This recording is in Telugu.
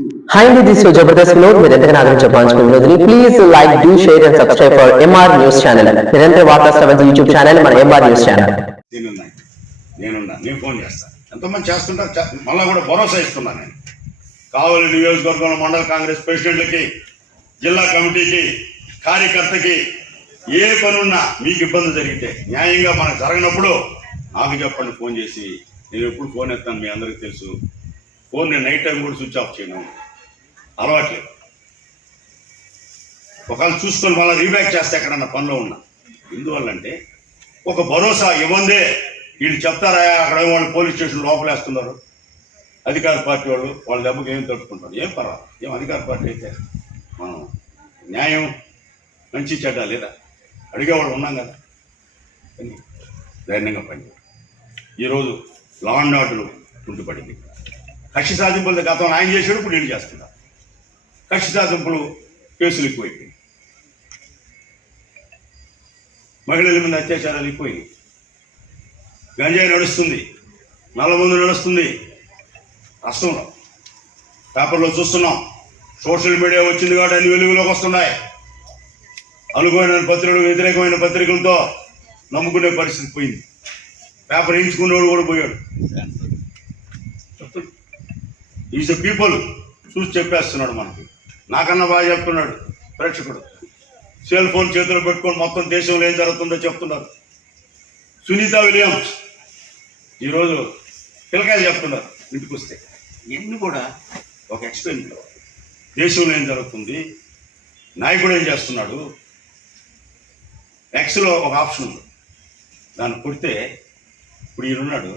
Hi, this is Jabardast Vinod. మీరు ఎంతగా ఆదరించే వినోద్ని please like do share and subscribe for MR news channel. నిరంతర వార్తా శ్రవణ యూట్యూబ్ ఛానల్ మన ఎంఆర్ న్యూస్ ఛానల్. నేను ఫోన్ చేస్తాను. ఎంతమంది చేస్తుంటారు, మళ్ళీ కూడా భరోసా ఇస్తున్నాను. నేను కావలి నియోజకవర్గంలో మండల కాంగ్రెస్ ప్రెసిడెంట్లకి, జిల్లా కమిటీకి, కార్యకర్తకి ఏ పనున్నా మీకు ఇబ్బంది జరిగితే న్యాయంగా మనకు జరగనప్పుడు నాకు చెప్పండి, ఫోన్ చేసి. నేను ఎప్పుడు ఫోన్ ఎత్తాను, మీ అందరికీ తెలుసు. ఫోన్ నేను నైట్ టైం కూడా స్విచ్ ఆఫ్ చేయను, అలవాట్లేదు. ఒకవేళ చూసుకొని మళ్ళీ రీబ్యాక్ చేస్తే ఎక్కడన్నా పనిలో ఉన్నా. ఎందువల్లంటే ఒక భరోసా ఇవ్వందే వీళ్ళు చెప్తారా, అక్కడ వాళ్ళు పోలీస్ స్టేషన్ లోపలేస్తున్నారు అధికార పార్టీ వాళ్ళు, వాళ్ళ దెబ్బకి ఏం తట్టుకుంటారు, ఏం పర్వాలేదు. ఏం అధికార పార్టీ అయితే మనం న్యాయం మంచి చెడ్డ లేదా అడిగేవాళ్ళు ఉన్నాం కదా, ధైర్యంగా పని. ఈరోజు లా అండ్ ఆర్డర్ కుంటుపడింది. కక్ష సాధింపుల గతం ఆయన చేసాడు, ఇప్పుడు నేను చేస్తున్నా. కక్ష సాధింపులు కేసులు ఎక్కువైపోయి, మహిళల మీద అత్యాచారాలు ఎక్కువైనాయి, గంజాయి నడుస్తుంది, నల్లమందు నడుస్తుంది. రాష్ట్రంలో పేపర్లో చూస్తున్నాం. సోషల్ మీడియా వచ్చింది కాబట్టి అన్ని వెలుగులోకి వస్తున్నాయి. అనుకూలమైన పత్రికలు, వ్యతిరేకమైన పత్రికలతో నమ్ముకునే పరిస్థితి పోయింది. పేపర్ వేయించుకునేవాడు కూడా పోయాడు. ఈజ్ ద పీపుల్ చూసి చెప్పేస్తున్నాడు మనకి. నాకన్నా బాగా చెప్తున్నాడు ప్రేక్షకుడు. సెల్ ఫోన్ చేతిలో పెట్టుకొని మొత్తం దేశంలో ఏం జరుగుతుందో చెప్తున్నారు. సునీత విలియమ్స్ ఈరోజు పిల్లకాయలు చెప్తున్నారు ఇంటికి వస్తే. ఇవన్నీ కూడా ఒక ఎక్స్పెరిమెంట్. దేశంలో ఏం జరుగుతుంది, నాయకుడు ఏం చేస్తున్నాడు. ఎక్స్లో ఒక ఆప్షన్ ఉంది, దాన్ని కొడితే ఇప్పుడు ఈయనున్నాడు